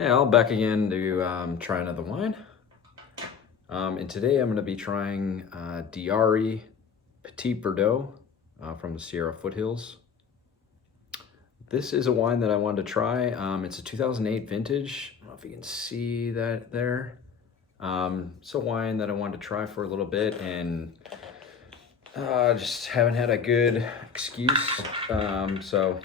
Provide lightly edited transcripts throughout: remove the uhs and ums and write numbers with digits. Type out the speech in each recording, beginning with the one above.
Hey, I'll back again to try another wine. And today I'm going to be trying Arie Petit Verdot from the Sierra Foothills. This is a wine that I wanted to try. It's a 2008 vintage. I don't know if you can see that there. It's a wine that I wanted to try for a little bit and just haven't had a good excuse. So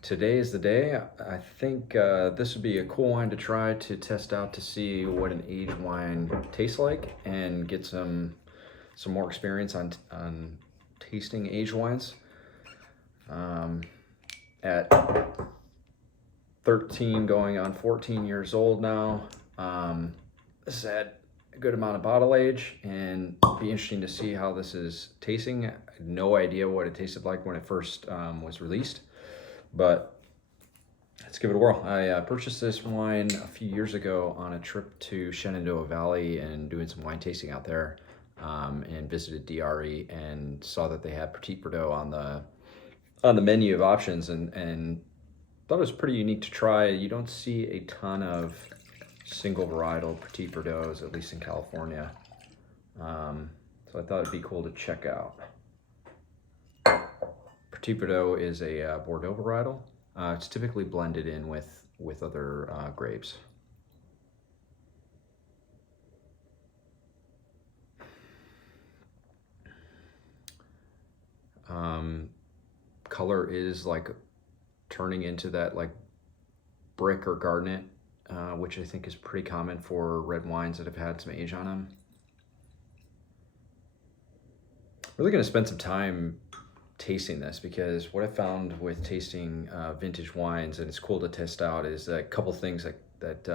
today is the day. I think this would be a cool wine to try to test out to see what an aged wine tastes like and get some more experience on tasting aged wines. At 13 going on 14 years old now, this has had a good amount of bottle age, and it'd be interesting to see how this is tasting. I had no idea what it tasted like when it first was released, but let's give it a whirl. I purchased this wine a few years ago on a trip to Shenandoah Valley and doing some wine tasting out there, and visited Arie and saw that they had Petit Verdot on the menu of options, and thought it was pretty unique to try. You don't see a ton of single varietal Petit Verdots, at least in California. So I thought it'd be cool to check out. Petit Verdot is a Bordeaux varietal. It's typically blended in with other grapes. Color is like turning into that like brick or garnet, which I think is pretty common for red wines that have had some age on them. Really going to spend some time tasting this, because what I found with tasting vintage wines, and it's cool to test out, is a couple things that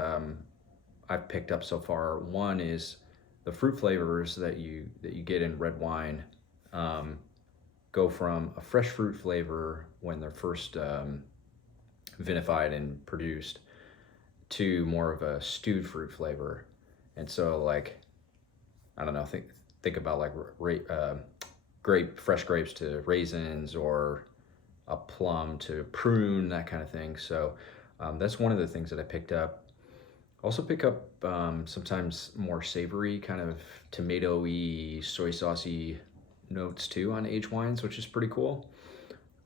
I've picked up so far. One is the fruit flavors that you get in red wine go from a fresh fruit flavor when they're first vinified and produced to more of a stewed fruit flavor. And so, like, I don't know, think about like fresh grapes to raisins, or a plum to prune, that kind of thing. So that's one of the things that I picked up. Also pick up sometimes more savory, kind of tomato-y, soy saucy notes too on aged wines, which is pretty cool.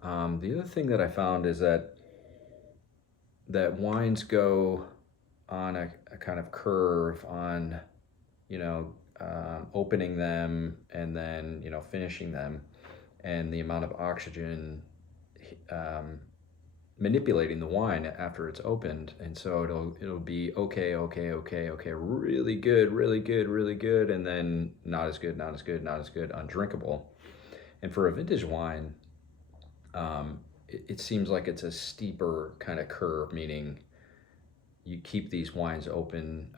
The other thing that I found is that wines go on a kind of curve on, opening them and then, finishing them, and the amount of oxygen manipulating the wine after it's opened. And so it'll be okay, really good, and then not as good, undrinkable. And for a vintage wine, it seems like it's a steeper kind of curve, meaning you keep these wines open,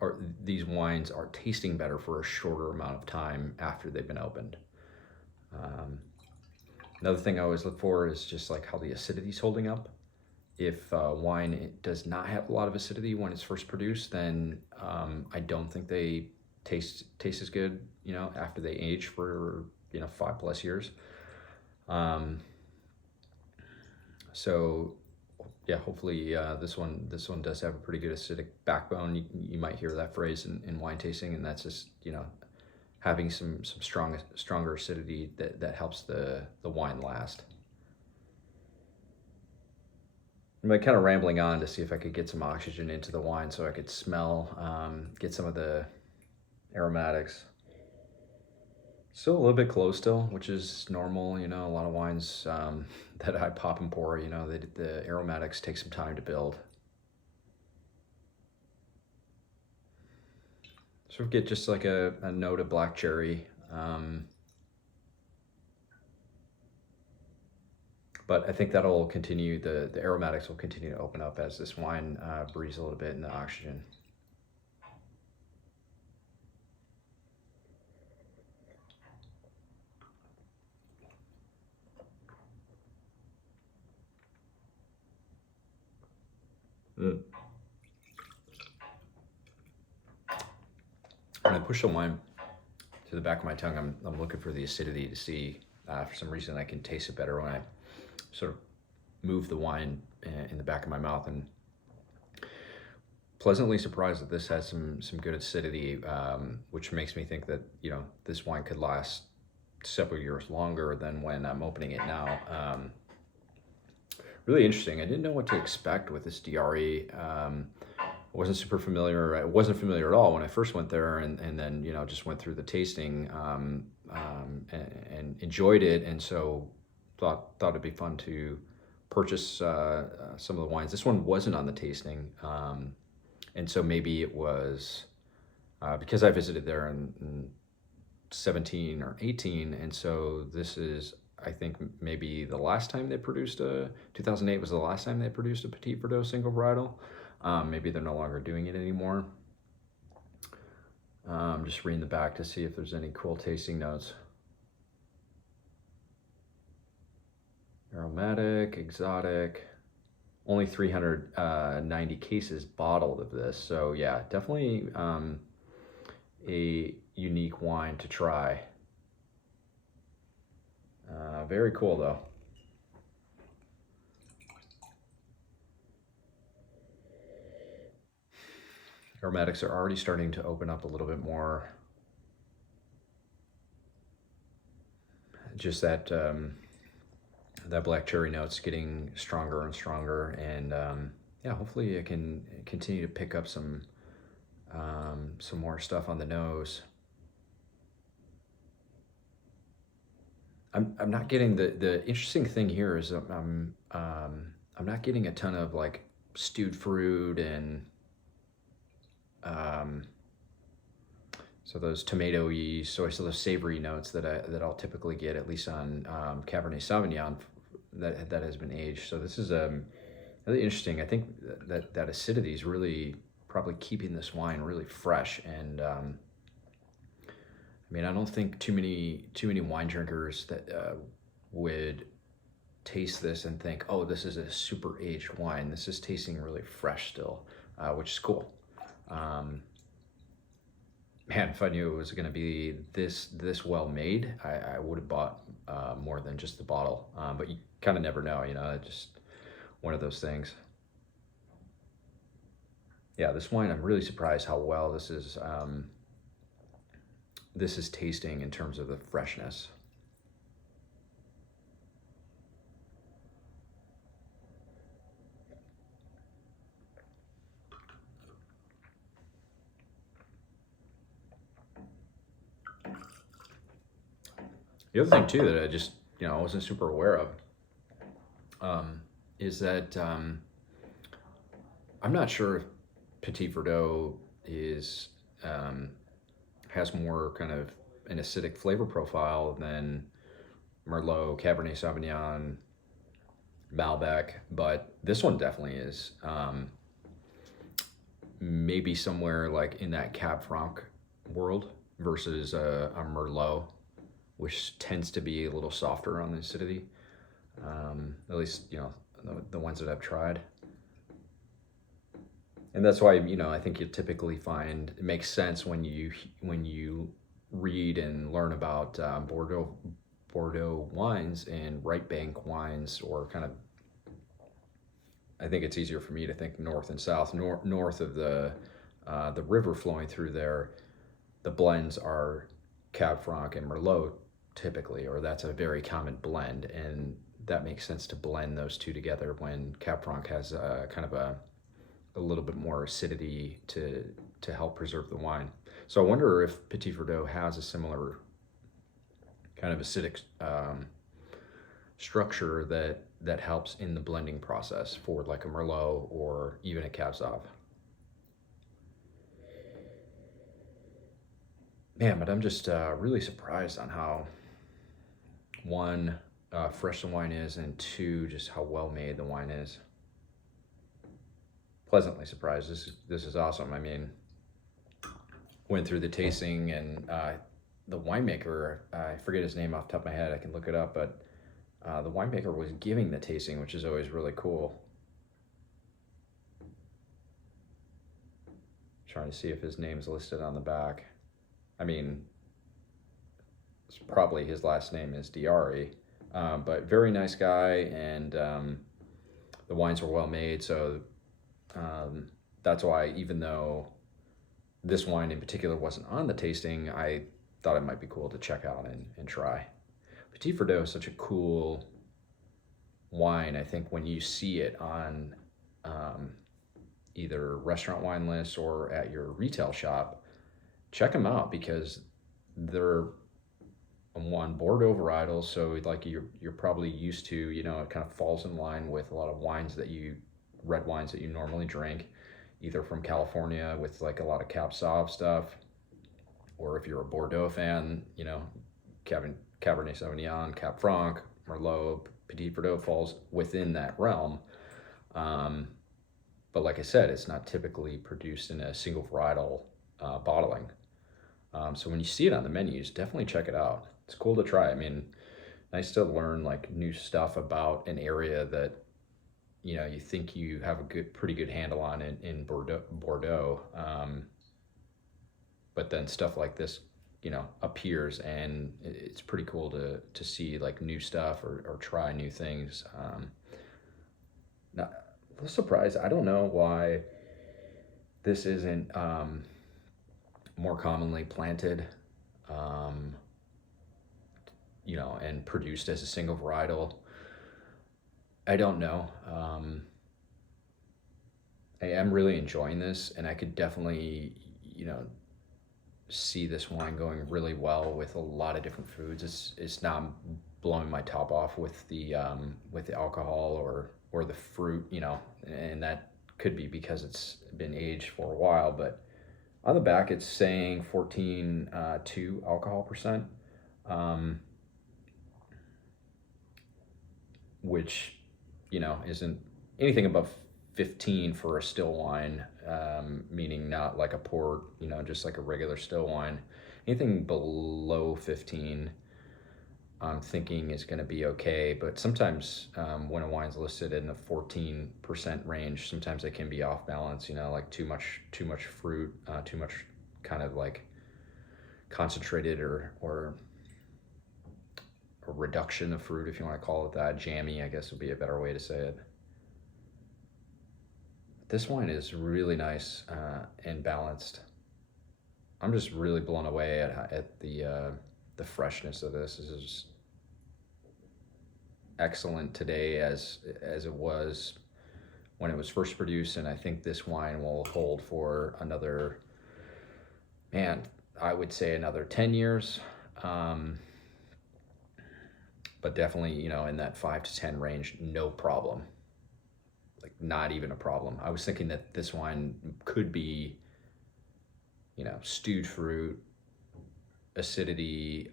or these wines are tasting better for a shorter amount of time after they've been opened. Another thing I always look for is just like how the acidity is holding up. If wine does not have a lot of acidity when it's first produced, then I don't think they taste as good, after they age for 5+ years. So yeah, hopefully this one does have a pretty good acidic backbone. You might hear that phrase in wine tasting, and that's just having some stronger acidity that helps the wine last. I'm kind of rambling on to see if I could get some oxygen into the wine so I could smell, get some of the aromatics. Still a little bit close still, which is normal. A lot of wines that I pop and pour, the aromatics take some time to build. So we get just like a note of black cherry. But I think that'll continue, the aromatics will continue to open up as this wine breathes a little bit in the oxygen. When I push the wine to the back of my tongue, I'm looking for the acidity to see. For some reason, I can taste it better when I sort of move the wine in the back of my mouth and pleasantly surprised that this has some good acidity, which makes me think that, this wine could last several years longer than when I'm opening it now. Really interesting. I didn't know what to expect with this DRE. I wasn't super familiar. I wasn't familiar at all when I first went there, and then just went through the tasting, and enjoyed it, and so thought it'd be fun to purchase some of the wines. This one wasn't on the tasting, and so maybe it was because I visited there in 17 or 18, and so this is, I think, maybe the last time they produced 2008 was the last time they produced a Petit Verdot single varietal. Maybe they're no longer doing it anymore. Just reading the back to see if there's any cool tasting notes. Aromatic, exotic. Only 390 cases bottled of this. So yeah, definitely a unique wine to try. Very cool though. Aromatics are already starting to open up a little bit more. Just that that black cherry note's getting stronger and stronger, and yeah, hopefully I can continue to pick up some more stuff on the nose. I'm not getting the interesting thing here is I'm not getting a ton of like stewed fruit and so those tomato-y, so those savory notes that I'll typically get, at least on Cabernet Sauvignon that has been aged. So this is really interesting. I think that acidity is really probably keeping this wine really fresh. And I mean, I don't think too many wine drinkers that would taste this and think, oh, this is a super aged wine. This is tasting really fresh still, which is cool. Man, if I knew it was going to be this well made, I would have bought more than just the bottle. But you kind of never know, just one of those things. Yeah, this wine, I'm really surprised how well this is tasting in terms of the freshness. The other thing too that I just wasn't super aware of is that I'm not sure if Petit Verdot is has more kind of an acidic flavor profile than Merlot, Cabernet Sauvignon, Malbec, but this one definitely is. Maybe somewhere like in that Cab Franc world versus a Merlot, which tends to be a little softer on the acidity. At least, the ones that I've tried. And that's why, I think you typically find it makes sense when you read and learn about Bordeaux wines and right bank wines, or kind of, I think it's easier for me to think north and south. North of the river flowing through there, the blends are Cab Franc and Merlot typically, or that's a very common blend, and that makes sense to blend those two together when Cab Franc has kind of a little bit more acidity to help preserve the wine. So I wonder if Petit Verdot has a similar kind of acidic structure that helps in the blending process for like a Merlot or even a Cab Sauv. Man, but I'm just really surprised on how, one, fresh the wine is, and two, just how well made the wine is. Pleasantly surprised. This is awesome. I mean, went through the tasting, and the winemaker, I forget his name off the top of my head, I can look it up, but the winemaker was giving the tasting, which is always really cool. Trying to see if his name's listed on the back. I mean, it's probably his last name is Diari, but very nice guy, and the wines were well made, so that's why, even though this wine in particular wasn't on the tasting, I thought it might be cool to check out and try. Petit Verdot is such a cool wine. I think when you see it on either restaurant wine lists or at your retail shop, check them out, because they're one Bordeaux varietal, so like you're probably used to, you know, it kind of falls in line with a lot of red wines that you normally drink, either from California with like a lot of Cab Sauv stuff, or if you're a Bordeaux fan, you know, Cabernet Sauvignon, Cab Franc, Merlot, Petit Verdot falls within that realm. But like I said, it's not typically produced in a single varietal bottling. So when you see it on the menus, definitely check it out. It's cool to try. I mean, nice to learn like new stuff about an area that, you know, you think you have a pretty good handle on in Bordeaux. But then stuff like this, you know, appears, and it's pretty cool to see like new stuff or try new things. Now, a little surprised. I don't know why this isn't more commonly planted, you know, and produced as a single varietal. I don't know. I am really enjoying this, and I could definitely, you know, see this wine going really well with a lot of different foods. It's not blowing my top off with the alcohol or the fruit, you know, and that could be because it's been aged for a while. But on the back, it's saying 14.2 alcohol percent, which, you know, isn't anything above 15 for a still wine, meaning not like a port, you know, just like a regular still wine. Anything below 15, I'm thinking is going to be okay. But sometimes when a wine's listed in the 14% range, sometimes it can be off balance, you know, like too much fruit, too much kind of like concentrated or a reduction of fruit, if you want to call it that. Jammy, I guess would be a better way to say it. This wine is really nice and balanced. I'm just really blown away at the freshness of this. This is excellent today as it was when it was first produced, and I think this wine will hold for another, man, I would say another 10 years. But definitely, you know, in that 5 to 10 range, no problem. Like, not even a problem. I was thinking that this wine could be, you know, stewed fruit, acidity,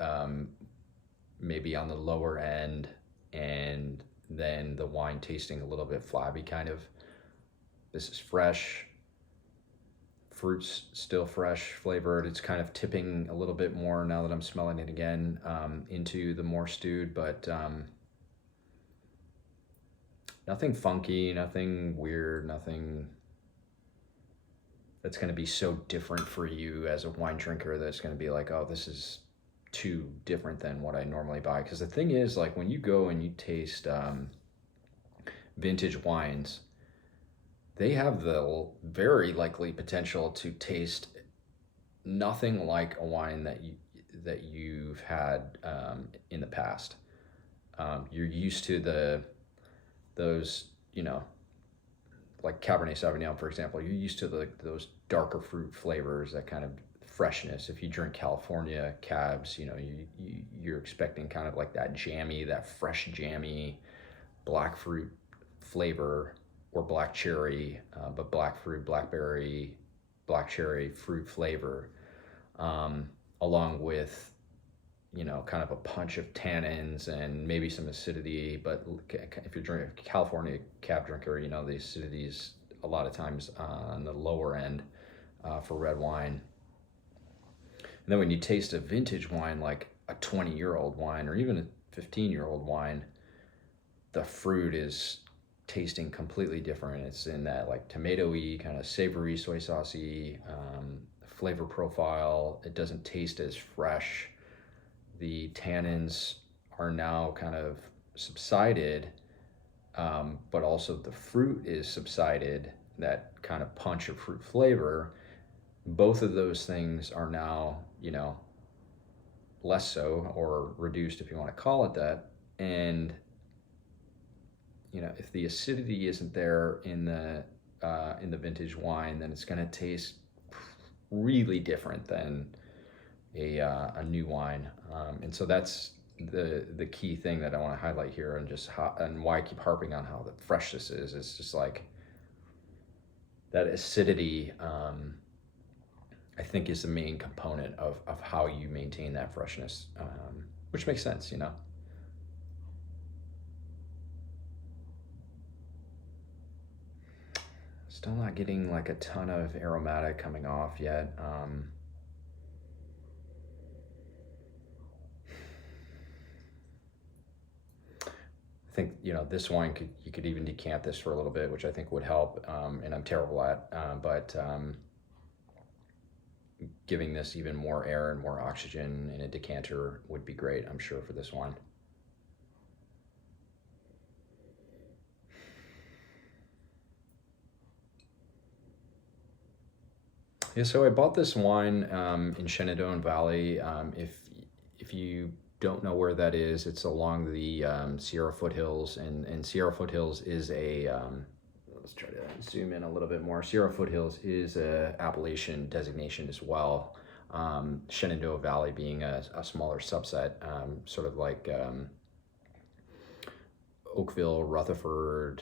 maybe on the lower end, and then the wine tasting a little bit flabby kind of. This is fresh. Fruit's still fresh flavored. It's kind of tipping a little bit more now that I'm smelling it again, into the more stewed, but nothing funky, nothing weird, nothing that's going to be so different for you as a wine drinker that's going to be like, oh, this is too different than what I normally buy. Because the thing is, like, when you go and you taste vintage wines, they have the very likely potential to taste nothing like a wine that you've had in the past. You're used to those, you know, like Cabernet Sauvignon, for example. You're used to those darker fruit flavors, that kind of freshness. If you drink California cabs, you know, you're expecting kind of like that jammy, that fresh jammy black fruit flavor, or black cherry, but black fruit, blackberry, black cherry fruit flavor, along with, you know, kind of a punch of tannins and maybe some acidity. But if you're drinking California cab drinker, you know, the acidity is a lot of times on the lower end for red wine. And then when you taste a vintage wine, like a 20-year-old wine or even a 15-year-old wine, the fruit is tasting completely different. It's in that like tomatoey, kind of savory, soy saucy flavor profile. It doesn't taste as fresh. The tannins are now kind of subsided, but also the fruit is subsided. that kind of punch of fruit flavor. Both of those things are now, less so, or reduced, if you want to call it that. And if the acidity isn't there in the vintage wine, then it's going to taste really different than a new wine. And so that's the key thing that I want to highlight here, and why I keep harping on how fresh this is. It's just like that acidity, I think, is the main component of how you maintain that freshness, which makes sense, Still not getting like a ton of aromatic coming off yet. I think, this wine you could even decant this for a little bit, which I think would help, and I'm terrible at, but giving this even more air and more oxygen in a decanter would be great, I'm sure, for this wine. Yeah, so I bought this wine in Shenandoah Valley. If you don't know where that is, it's along the Sierra Foothills, and Sierra Foothills is let's try to zoom in a little bit more. Sierra Foothills is a appellation designation as well. Shenandoah Valley being a smaller subset, sort of like Oakville, Rutherford,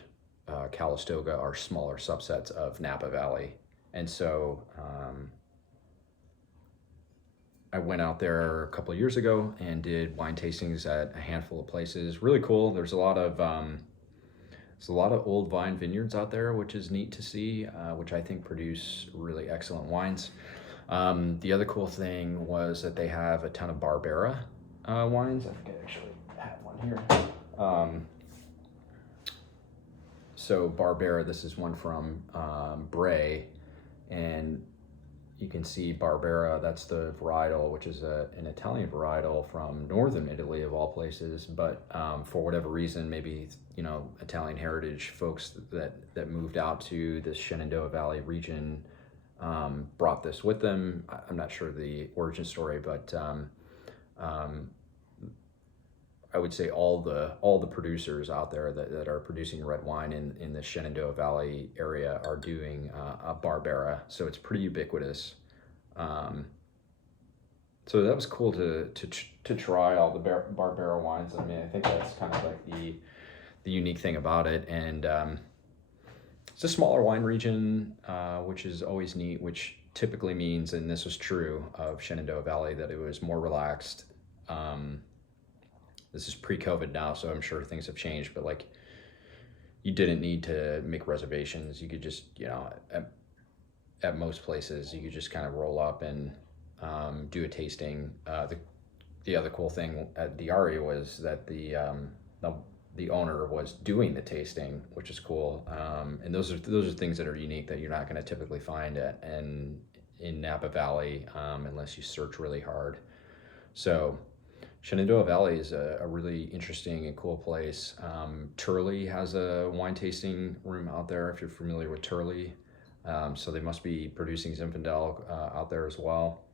Calistoga are smaller subsets of Napa Valley. And so I went out there a couple of years ago and did wine tastings at a handful of places. Really cool. There's a lot of old vine vineyards out there, which is neat to see, which I think produce really excellent wines. The other cool thing was that they have a ton of Barbera wines. I think I actually have one here. So Barbera, this is one from Bray, and you can see Barbera, that's the varietal, which is an Italian varietal from northern Italy of all places, but for whatever reason, maybe Italian heritage folks that moved out to the Shenandoah Valley region brought this with them. I'm not sure the origin story, but I would say all the producers out there that are producing red wine in the Shenandoah Valley area are doing a Barbera, so it's pretty ubiquitous. So that was cool to try all the Barbera wines. I mean, I think that's kind of like the unique thing about it, and it's a smaller wine region, which is always neat. Which typically means, and this was true of Shenandoah Valley, that it was more relaxed. This is pre-COVID now, so I'm sure things have changed, but like, you didn't need to make reservations. You could just, at most places, you could just kind of roll up and do a tasting. The other cool thing at Arie was that the owner was doing the tasting, which is cool. And those are things that are unique that you're not going to typically find in Napa Valley unless you search really hard. So Shenandoah Valley is a really interesting and cool place. Turley has a wine tasting room out there, if you're familiar with Turley. So they must be producing Zinfandel out there as well.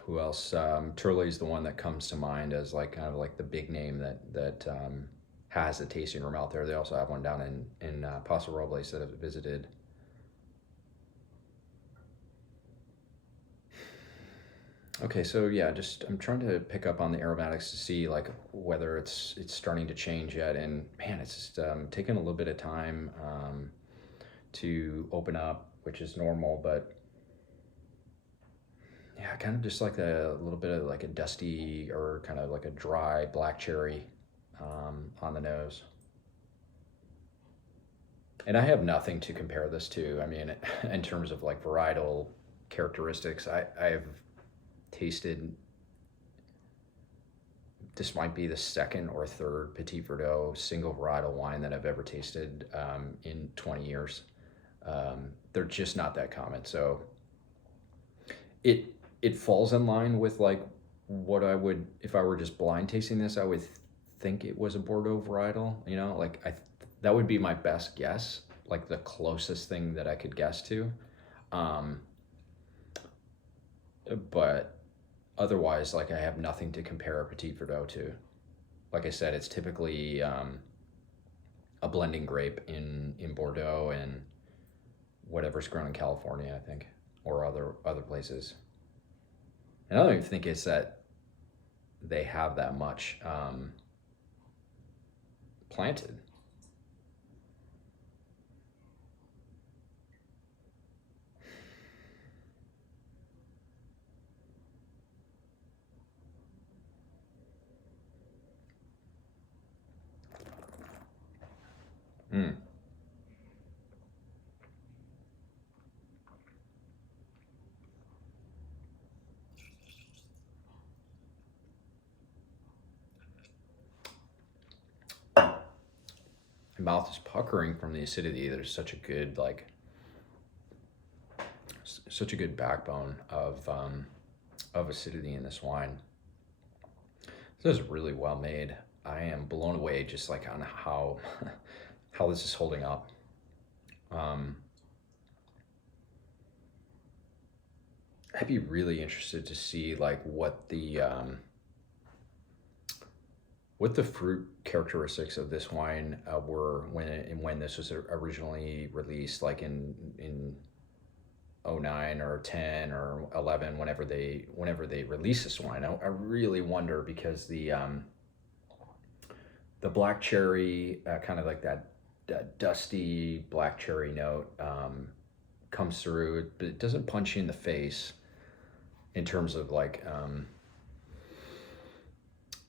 Who else? Turley's the one that comes to mind as kind of like the big name that has a tasting room out there. They also have one down in Paso Robles that I've visited. Okay, so yeah, I'm trying to pick up on the aromatics to see like whether it's starting to change yet, and man, it's just taking a little bit of time to open up, which is normal, but yeah, kind of just like a little bit of like a dusty or kind of like a dry black cherry on the nose. And I have nothing to compare this to. I mean, in terms of like varietal characteristics, I've tasted, this might be the second or third Petit Verdot single varietal wine that I've ever tasted in 20 years. They're just not that common. So it falls in line with like what I would, if I were just blind tasting this, I would think it was a Bordeaux varietal, like that would be my best guess, like the closest thing that I could guess to. Um, but otherwise, like I have nothing to compare a Petit Verdot to. Like I said, it's typically a blending grape in Bordeaux and whatever's grown in California, I think, or other places. And I don't even think it's that they have that much planted. Mm. My mouth is puckering from the acidity. There's such a good such a good backbone of acidity in this wine. This is really well made. I am blown away just like on how how this is holding up. Um, I'd be really interested to see like what the fruit characteristics of this wine were when this was originally released, like in '09 or 10 or 11, whenever they release this wine. I really wonder because the black cherry, kind of like that dusty black cherry note comes through, but it doesn't punch you in the face in terms of like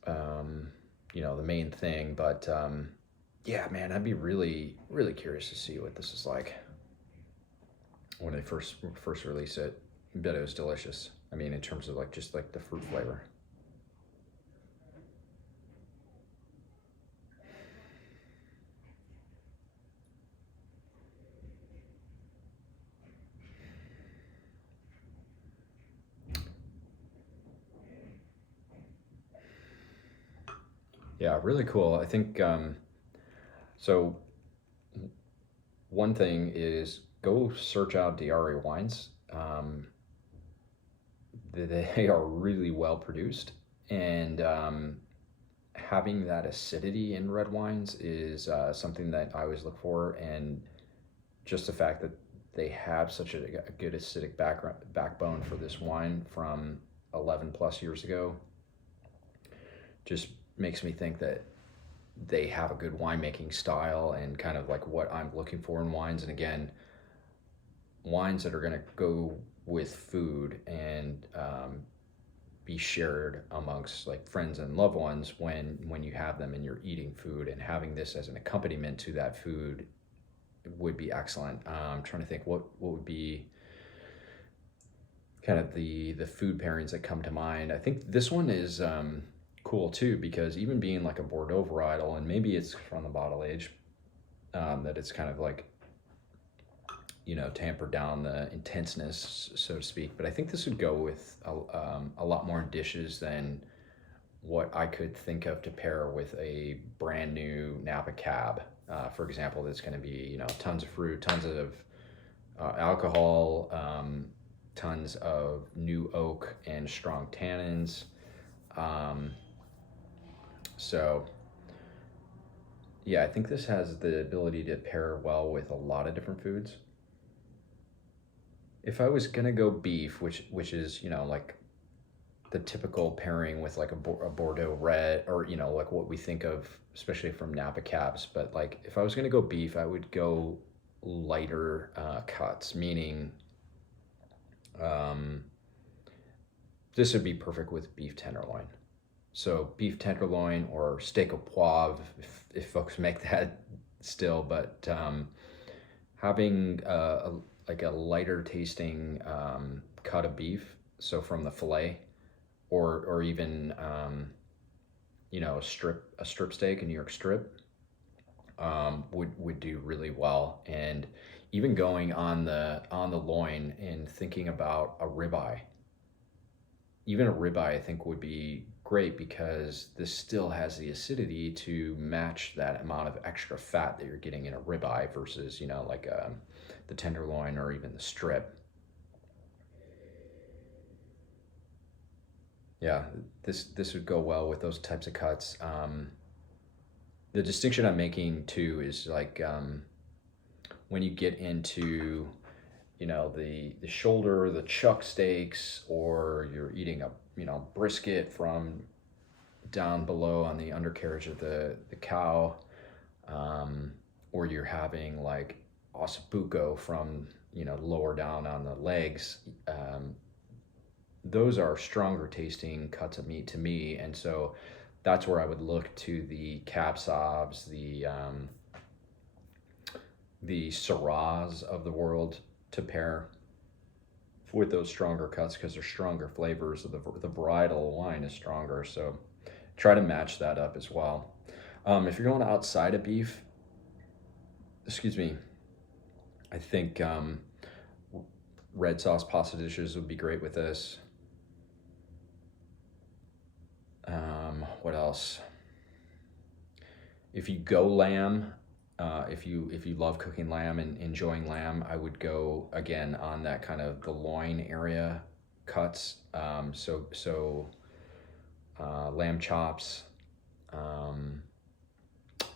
the main thing. But yeah, man, I'd be really really curious to see what this is like when they first release it. I bet it was delicious. I mean, in terms of like just like the fruit flavor. Yeah, really cool. I think so. One thing is go search out Diari wines. They are really well produced, and having that acidity in red wines is something that I always look for. And just the fact that they have such a good acidic backbone for this wine from 11 plus years ago just makes me think that they have a good winemaking style and kind of like what I'm looking for in wines. And again, wines that are going to go with food and be shared amongst like friends and loved ones when you have them and you're eating food, and having this as an accompaniment to that food would be excellent. I'm trying to think what would be kind of the food pairings that come to mind. I think this one is cool too, because even being like a Bordeaux varietal, and maybe it's from the bottle age, that it's kind of like tamper down the intenseness, so to speak. But I think this would go with a lot more dishes than what I could think of to pair with a brand new Napa Cab, for example. That's going to be tons of fruit, tons of alcohol, tons of new oak and strong tannins. So yeah, I think this has the ability to pair well with a lot of different foods. If I was gonna go beef, which is like the typical pairing with like a Bordeaux red, or like what we think of, especially from Napa Cabs. But like if I was gonna go beef, I would go lighter cuts, meaning this would be perfect with beef tenderloin. So beef tenderloin or steak au poivre, if folks make that still. But having like a lighter tasting cut of beef, so from the fillet, or even a strip steak, a New York strip, would do really well. And even going on the loin and thinking about a ribeye, even a ribeye I think would be great because this still has the acidity to match that amount of extra fat that you're getting in a ribeye versus, you know, like the tenderloin or even the strip. Yeah, this would go well with those types of cuts. The distinction I'm making too is like when you get into, you know, the shoulder, the chuck steaks, or you're eating a, you know, brisket from down below on the undercarriage of the cow, or you're having like ossobuco from, you know, lower down on the legs. Those are stronger tasting cuts of meat to me, and so that's where I would look to the capsabs, the Syrahs of the world to pair with those stronger cuts because they're stronger flavors. The varietal wine is stronger, so try to match that up as well. If you're going outside of beef, excuse me, I think red sauce pasta dishes would be great with this. What else? If you go lamb, if you love cooking lamb and enjoying lamb, I would go again on that kind of the loin area cuts. Lamb chops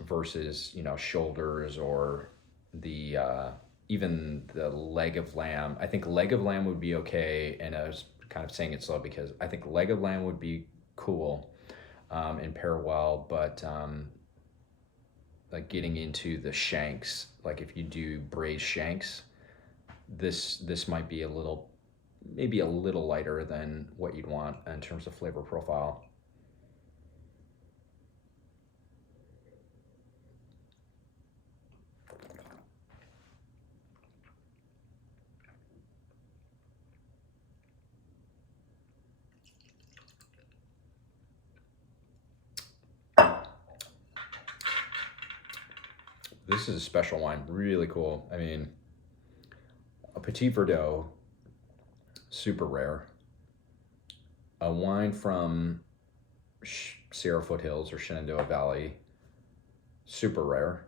versus, you know, shoulders or the even the leg of lamb. I think leg of lamb would be okay, and I was kind of saying it slow because I think leg of lamb would be cool and pair well, but like getting into the shanks, like if you do braised shanks, this might be maybe a little lighter than what you'd want in terms of flavor profile. This is a special wine, really cool. I mean, a Petit Verdot, super rare. A wine from Sierra Foothills or Shenandoah Valley, super rare.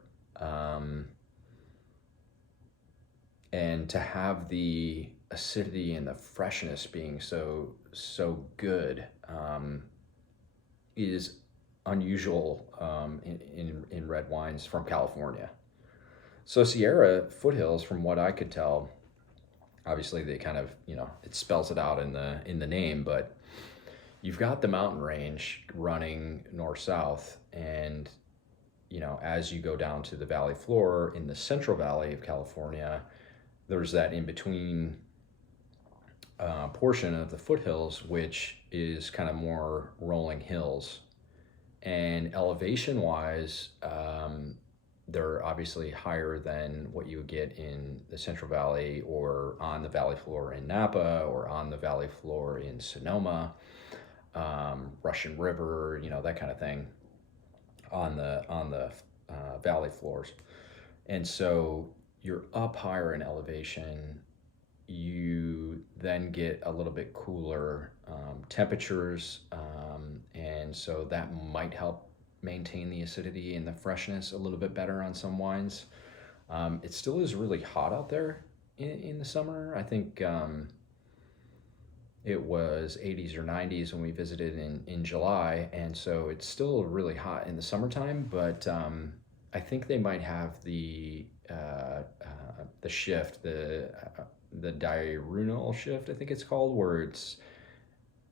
And to have the acidity and the freshness being so good is unusual in red wines from California. So Sierra Foothills, from what I could tell, obviously they kind of, you know, it spells it out in the name, but you've got the mountain range running north-south, and, you know, as you go down to the valley floor in the Central Valley of California, there's that in-between portion of the foothills, which is kind of more rolling hills. And elevation-wise, they're obviously higher than what you would get in the Central Valley or on the valley floor in Napa or on the valley floor in Sonoma, Russian River, you know, that kind of thing on the valley floors. And so you're up higher in elevation, you then get a little bit cooler temperatures, and so that might help maintain the acidity and the freshness a little bit better on some wines. It still is really hot out there in the summer. I think it was 80s or 90s when we visited in July, and so it's still really hot in the summertime, but I think they might have the shift, the diurnal shift, I think it's called, where it's,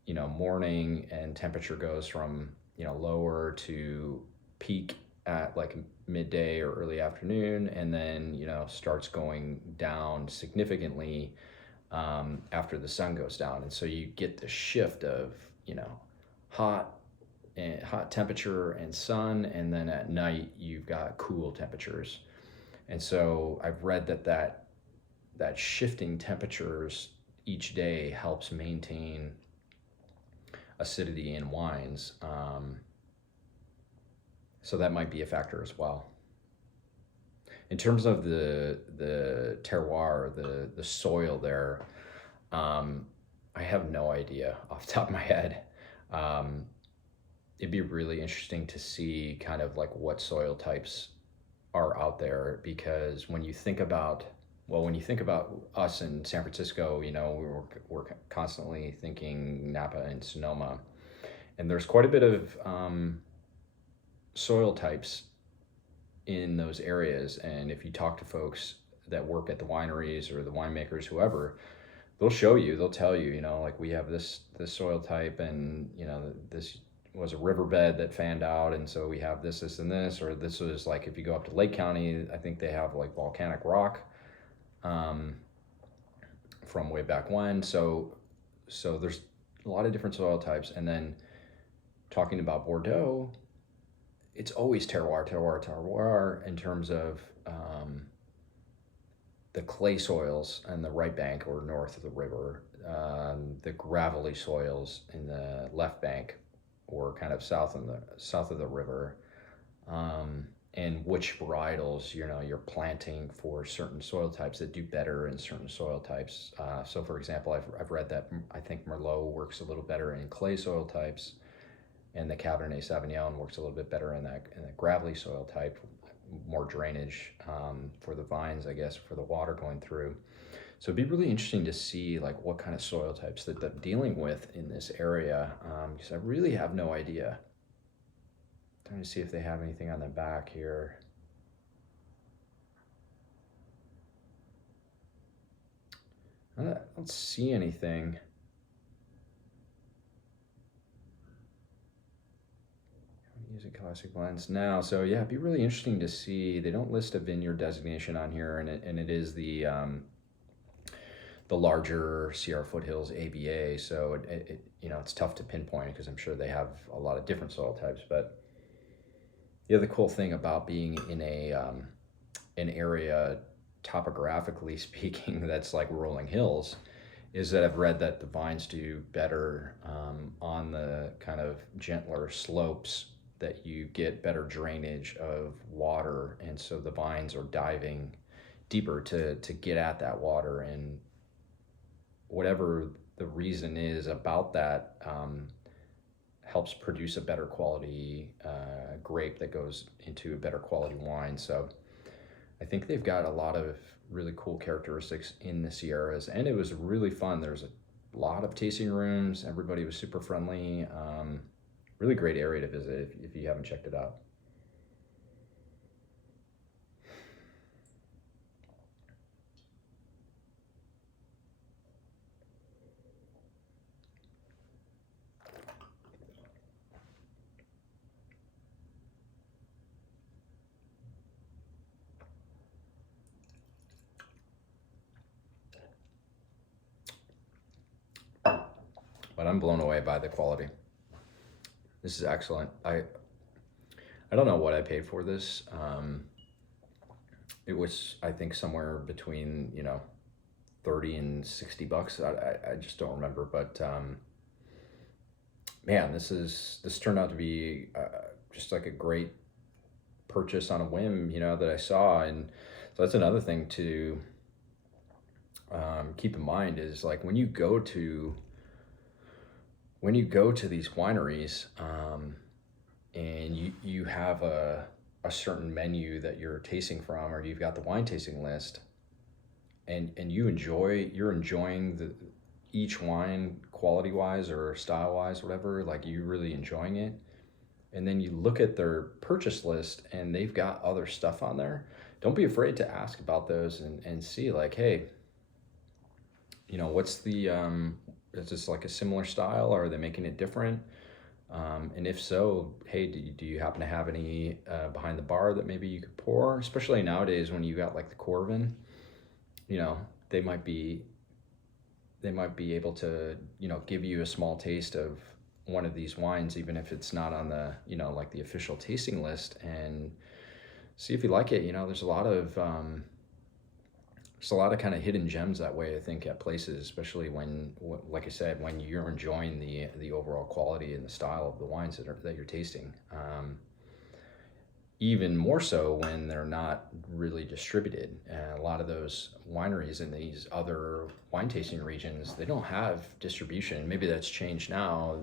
you know, morning and temperature goes from, you know, lower to peak at like midday or early afternoon, and then, you know, starts going down significantly after the sun goes down. And so you get the shift of, you know, hot temperature and sun, and then at night you've got cool temperatures. And so I've read that shifting temperatures each day helps maintain acidity in wines. So that might be a factor as well. In terms of the terroir, the soil there, I have no idea off the top of my head. it'd be really interesting to see kind of like what soil types are out there, because when you think about, well, when you think about us in San Francisco, you know, we're constantly thinking Napa and Sonoma, and there's quite a bit of soil types in those areas. And if you talk to folks that work at the wineries or the winemakers, whoever, they'll show you, they'll tell you, you know, like we have this soil type, and you know, this was a riverbed that fanned out, and so we have this and this, or this was like, if you go up to Lake County, I think they have like volcanic rock from way back when. So there's a lot of different soil types. And then talking about Bordeaux, it's always terroir, terroir, terroir in terms of the clay soils in the right bank or north of the river, the gravelly soils in the left bank or kind of south of the river, and which varietals, you know, you're planting for certain soil types that do better in certain soil types. So for example, I've read that I think Merlot works a little better in clay soil types, and the Cabernet Sauvignon works a little bit better in the gravelly soil type, more drainage for the vines, I guess, for the water going through. So it'd be really interesting to see like what kind of soil types that they're dealing with in this area, because I really have no idea. Trying to see if they have anything on the back here. I don't see anything. Using classic blends now, so yeah, it'd be really interesting to see. They don't list a vineyard designation on here, and it is the larger Sierra Foothills AVA. So it you know, it's tough to pinpoint because I'm sure they have a lot of different soil types. But the other cool thing about being in an area topographically speaking that's like rolling hills is that I've read that the vines do better on the kind of gentler slopes, that you get better drainage of water, and so the vines are diving deeper to get at that water. And whatever the reason is about that, helps produce a better quality grape that goes into a better quality wine. So I think they've got a lot of really cool characteristics in the Sierras, and it was really fun. There's a lot of tasting rooms. Everybody was super friendly. Really great area to visit if you haven't checked it out. But I'm blown away by the quality. This is excellent. I don't know what I paid for this. It was, I think, somewhere between, you know, 30 and 60 bucks. I just don't remember, but man, this turned out to be just like a great purchase on a whim, you know, that I saw. And so that's another thing to keep in mind is like when you go to these wineries, and you have a certain menu that you're tasting from, or you've got the wine tasting list, and you're enjoying each wine quality wise or style wise, whatever, like you're really enjoying it. And then you look at their purchase list and they've got other stuff on there. Don't be afraid to ask about those and see like, hey, you know, what's the, is this like a similar style, or are they making it different? And if so, hey, do you happen to have any behind the bar that maybe you could pour? Especially nowadays when you got like the Corvin, you know, they might be able to, you know, give you a small taste of one of these wines, even if it's not on the, you know, like the official tasting list, and see if you like it. You know, there's a lot of kind of hidden gems that way, I think, at places, especially when, like I said, when you're enjoying the overall quality and the style of the wines that you're tasting. Even more so when they're not really distributed. And a lot of those wineries in these other wine tasting regions, they don't have distribution. Maybe that's changed now.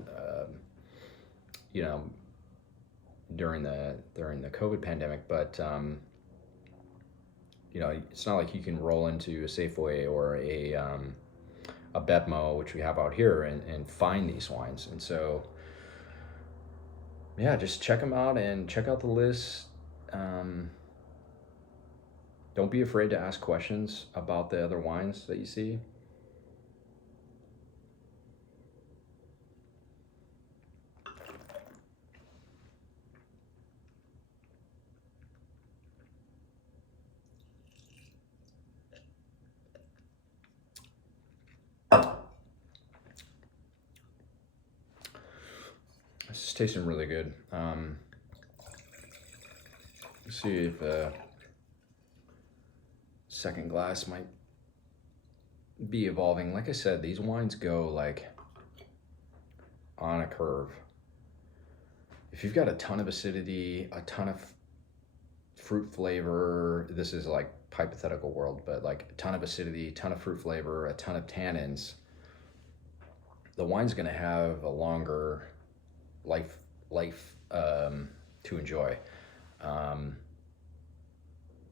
You know, during the COVID pandemic, but you know, it's not like you can roll into a Safeway or a Bevmo, which we have out here, and find these wines. And so, yeah, just check them out and check out the list. Don't be afraid to ask questions about the other wines that you see. This is tasting really good. Let's see if second glass might be evolving. Like I said, these wines go like on a curve. If you've got a ton of acidity, a ton of fruit flavor, this is like hypothetical world, but like a ton of acidity, a ton of fruit flavor, a ton of tannins, the wine's going to have a longer life to enjoy.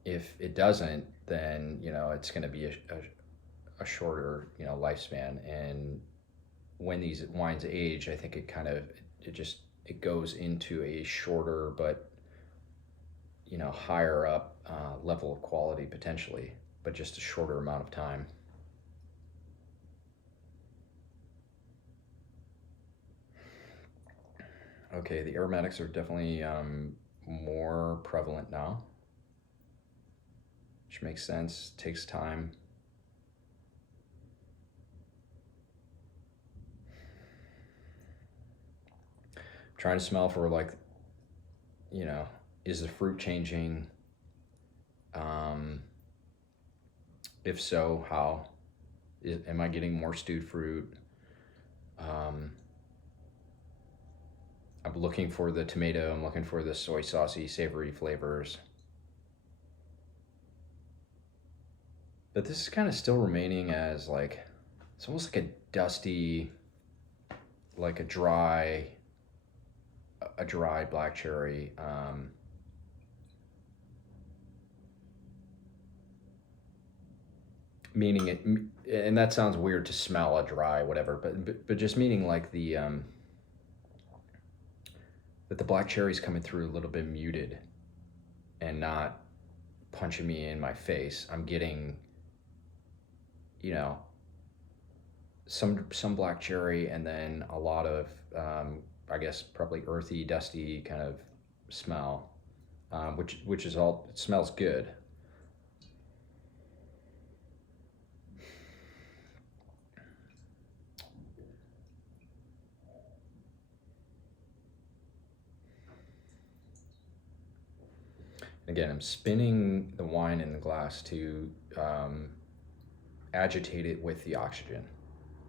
If it doesn't, then you know it's going to be a shorter, you know, lifespan. And when these wines age, I think it goes into a shorter but, you know, higher up level of quality potentially, but just a shorter amount of time. Okay, the aromatics are definitely more prevalent now, which makes sense, takes time. Trying to smell for like, you know, is the fruit changing? If so, how? Am I getting more stewed fruit? I'm looking for the tomato, I'm looking for the soy saucy, savory flavors. But this is kind of still remaining as like, it's almost like a dusty, like a dry black cherry. Meaning it, and that sounds weird to smell a dry whatever, but just meaning like that the black cherry's coming through a little bit muted and not punching me in my face. I'm getting, you know, some black cherry and then a lot of I guess probably earthy, dusty kind of smell, which is all, it smells good. Again, I'm spinning the wine in the glass to agitate it with the oxygen.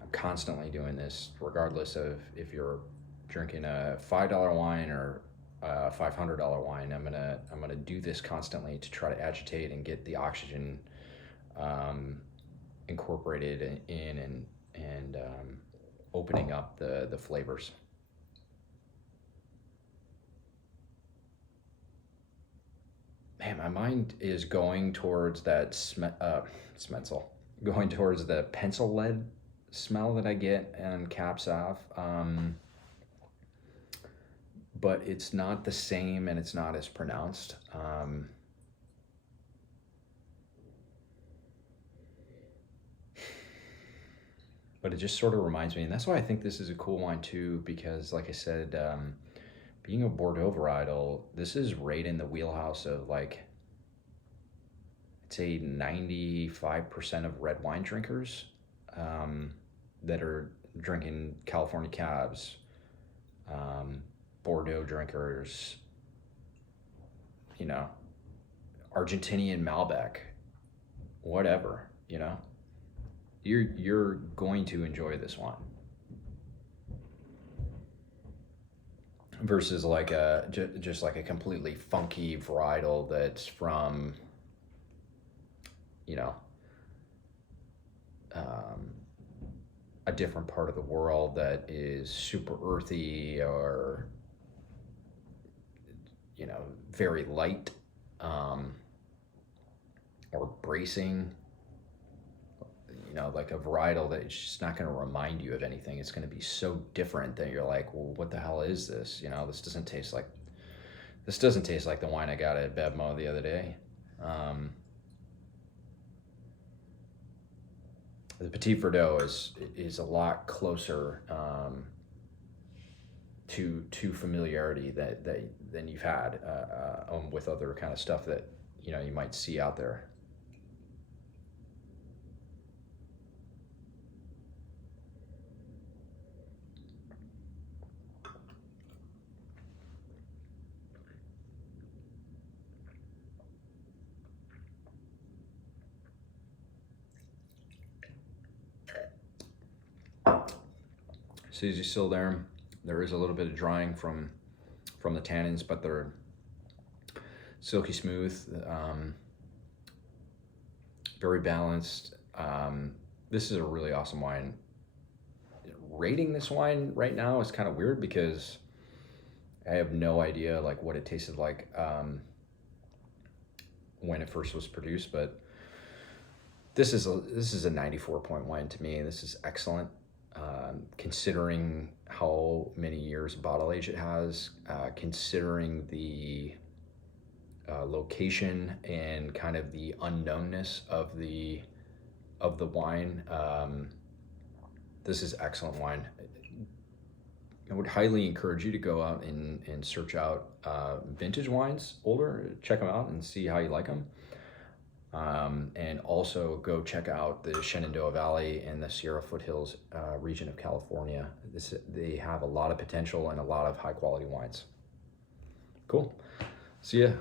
I'm constantly doing this, regardless of if you're drinking a $5 wine or a $500 wine. I'm gonna do this constantly to try to agitate and get the oxygen incorporated in and opening up the flavors. Man, my mind is going towards that smetzel, going towards the pencil lead smell that I get on Cab Sauv. But it's not the same and it's not as pronounced. But it just sort of reminds me, and that's why I think this is a cool wine too, because like I said, being a Bordeaux varietal, this is right in the wheelhouse of like, I'd say 95% of red wine drinkers that are drinking California Cabs, Bordeaux drinkers, you know, Argentinian Malbec, whatever, you know, you're going to enjoy this wine. Versus like just like a completely funky varietal that's from, you know, a different part of the world that is super earthy or you know, very light, or bracing, you know, like a varietal that it's just not going to remind you of anything. It's going to be so different that you're like, well, what the hell is this? You know, this doesn't taste like the wine I got at Bevmo the other day. The Petit Verdot is a lot closer to familiarity than you've had with other kind of stuff that, you know, you might see out there. See, as you still there is a little bit of drying from the tannins, but they're silky smooth, very balanced. This is a really awesome wine. Rating this wine right now is kind of weird because I have no idea like what it tasted like when it first was produced, but this is a 94 point wine to me. This is excellent. Considering how many years bottle age it has, considering the location and kind of the unknownness of the wine, this is excellent wine. I would highly encourage you to go out and search out vintage wines, older, check them out and see how you like them. And also go check out the Shenandoah Valley and the Sierra Foothills region of California. They have a lot of potential and a lot of high quality wines. Cool. See ya.